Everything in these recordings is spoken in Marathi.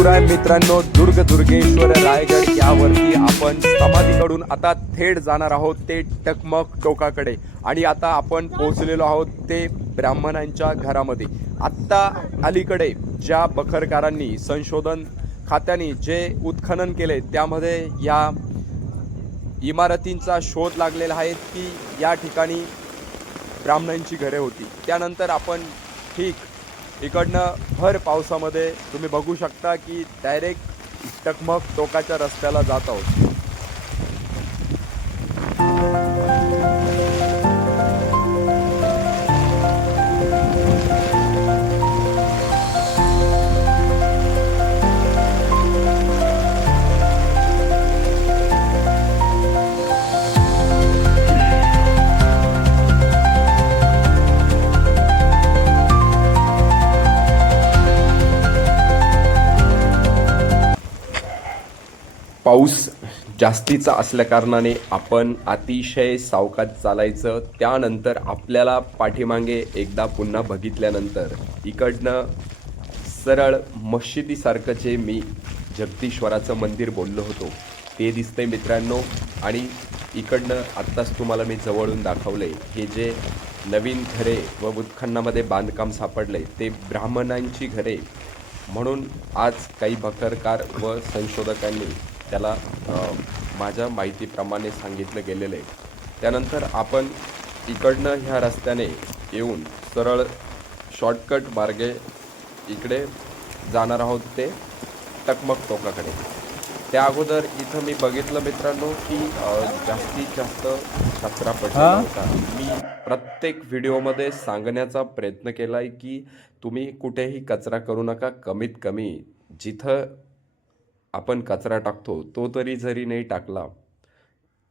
शिवराय मित्रांनो दुर्ग दुर्गेश्वर रायगड यावरती आपण समाधीकडून आता थेट जाणार आहोत. ते टकमक टोकाकडे. आणि आता आपण पोहोचलेलो आहोत ते ब्राह्मणांच्या घरामध्ये. आत्ता अलीकडे ज्या बखरकारांनी संशोधन खात्याने जे उत्खनन केले त्यामध्ये या इमारतींचा शोध लागलेला आहे की या ठिकाणी ब्राह्मणांची घरे होती. त्यानंतर आपण ठीक इकडनं भर पावसामध्ये तुम्ही बघू शकता की डायरेक्ट टकमक टोकाच्या रस्त्याला जात आहोत. पाऊस जास्तीचा असल्याकारणाने आपण अतिशय सावकाश चालायचं. त्यानंतर आपल्याला पाठीमागे एकदा पुन्हा बघितल्यानंतर इकडनं सरळ मशिदीसारखं जे मी जगदीश्वराचं मंदिर बोललो होतो. ते दिसतंय मित्रांनो. आणि इकडनं आत्ताच तुम्हाला मी जवळून दाखवले हे जे नवीन घरे व उत्खननामध्ये बांधकाम सापडले ते ब्राह्मणांची घरे. म्हणून आज काही बखरकार व संशोधकांनी त्याला माझ्या माहितीप्रमाणे सांगितलं गेलेलं आहे. त्यानंतर आपण इकडनं ह्या रस्त्याने येऊन सरळ शॉर्टकट मार्गे इकडे जाणार आहोत ते टकमक टोकाकडे. त्या अगोदर इथं मी बघितलं मित्रांनो की जास्तीत जास्त कचरा पडलेला होता. मी प्रत्येक व्हिडिओमध्ये सांगण्याचा प्रयत्न केला आहे की तुम्ही कुठेही कचरा करू नका कमीत कमी जिथं आपण कचरा टाकतो तो तरी जरी नाही टाकला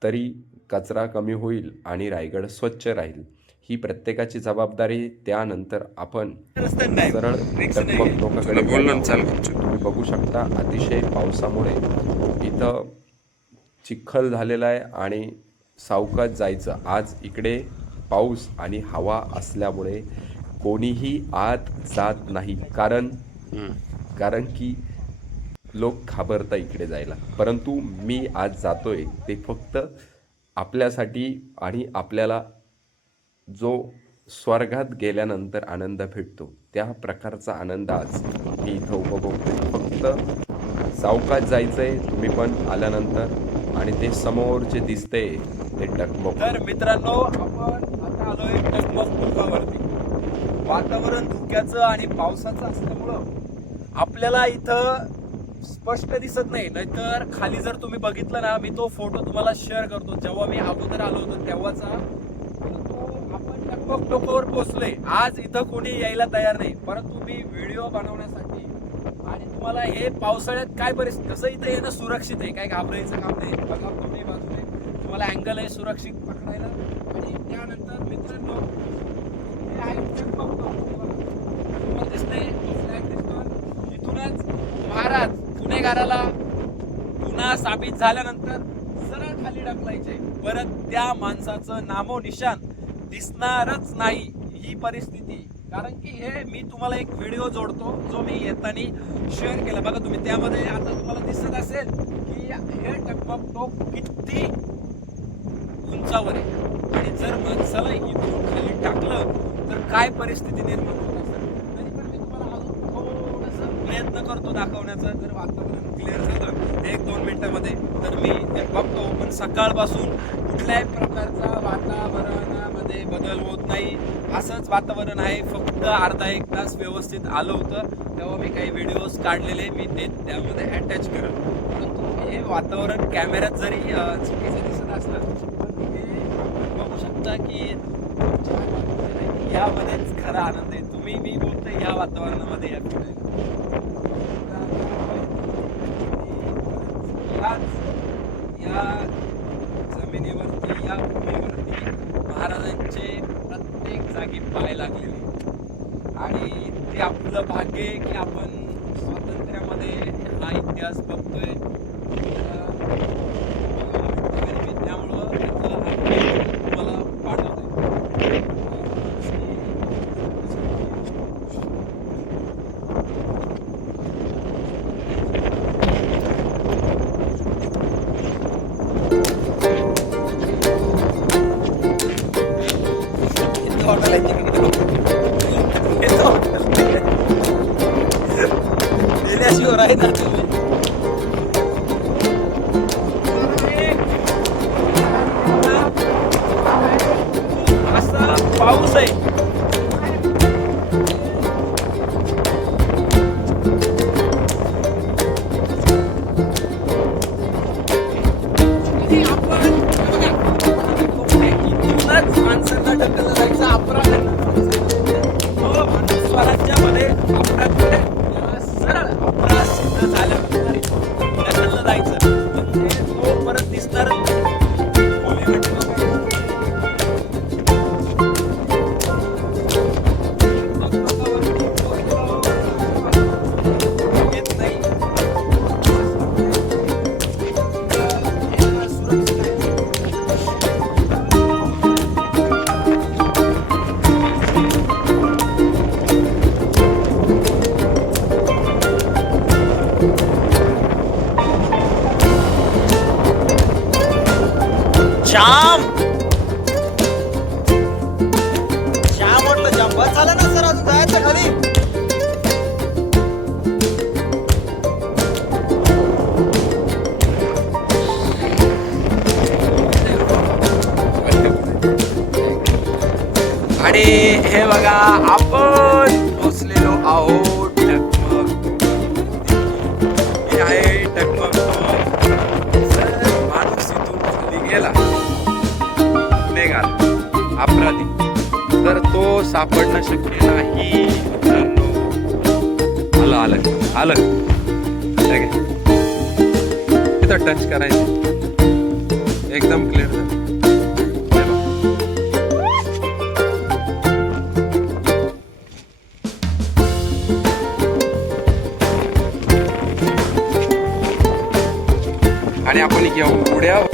तरी कचरा कमी होईल आणि रायगड स्वच्छ राहील. ही प्रत्येकाची जबाबदारी त्यानंतर आपण सरळ टोकाकडे तुम्ही बघू शकता अतिशय पावसामुळे इथं चिखल झालेला आहे आणि सावकाश जायचं. आज इकडे पाऊस आणि हवा असल्यामुळे कोणीही आत जात नाही. कारण कारण की लोक घाबरता इकडे जायला. परंतु मी आज जातो आहे ते फक्त आपल्यासाठी आणि आपल्याला जो स्वर्गात गेल्यानंतर आनंद भेटतो त्या प्रकारचा आनंद आज मी इथं उपभोगतो फक्त सावकाश आहे तुम्ही पण आल्यानंतर आणि ते समोर जे दिसतंय ते टकमक तर मित्रांनो आपण आता आलोय टकमक टोकावरती वातावरण धुक्याचं आणि पावसाचं असल्यामुळं आपल्याला इथं स्पष्ट दिसत नाही. नाहीतर खाली जर तुम्ही बघितलं ना मी तो फोटो तुम्हाला शेअर करतो. जेव्हा मी अगोदर आलो होतो तेव्हाचा तो आपण टकमक टोकावर पोचलोय आज इथं कोणी यायला तयार नाही. परंतु मी व्हिडिओ बनवण्यासाठी आणि तुम्हाला हे पावसाळ्यात काय परिस्थिती कसं इथं येणं सुरक्षित आहे? काय घाबरायचं काम नाही. बघा बाजू बाजूने तुम्हाला अँगल आहे सुरक्षित पकडायला. आणि त्यानंतर मित्रांनो हे आहे टकमक टोक. तुम्हाला दिसते गुन्हेगाराला गुन्हा साबित झाल्यानंतर सरळ खाली ढकलायचे. परत त्या माणसाचं नामो निशान दिसणारच नाही ही परिस्थिती. कारण की हे मी तुम्हाला एक व्हिडिओ जोडतो जो मी येताना शेअर केला. बघा तुम्ही त्यामध्ये आता तुम्हाला दिसत असेल की हे टकमक टोक किती उंचावर आहे. आणि जर माणसाला इथून खाली टाकलं तर काय परिस्थिती निर्माण होत असेल तरी पण मी तुम्हाला अजून थोडंसं प्रयत्न करतो दाखवण्याचा. जर वातावरण क्लिअर झालं. एक दोन मिनिटामध्ये. तर मी ते बघतो. पण सकाळपासून कुठल्याही प्रकारचा वातावरणामध्ये बदल होत नाही. असंच वातावरण आहे. फक्त अर्धा एक तास व्यवस्थित आलं होतं. तेव्हा मी काही व्हिडिओज काढलेले मी ते त्यामध्ये अटॅच करत परंतु हे वातावरण कॅमेऱ्यात जरी चुकीचं दिसत असलं पण हे बघू शकता की यामध्येच खरा आनंद आहे. तुम्ही मी बोलतोय या वातावरणामध्ये या याच या जमिनीवरती या भूमीवरती महाराजांचे प्रत्येक जागी पाय लागलेले. आणि ते आपलं भाग्य आहे की आपण स्वातंत्र्यामध्ये हा इतिहास बघतोय. गेल्याशिवाय ना असा पाऊस आहे. माणसांना ढकललं तो परत श्याम! श्याम म्हटलं श्याम बस झालं ना सर अजून जायचं खाली. आणि हे बघा आपण पोचलेलो आहोत. गुन्हेगार अपराधी. तर तो सापडणं शक्य नाही मित्रांनो. आलं आलं आलं. ठीक आहे. तिथं टच करायचं. एकदम क्लिअर झालं. आणि आपण एवढ्या वयात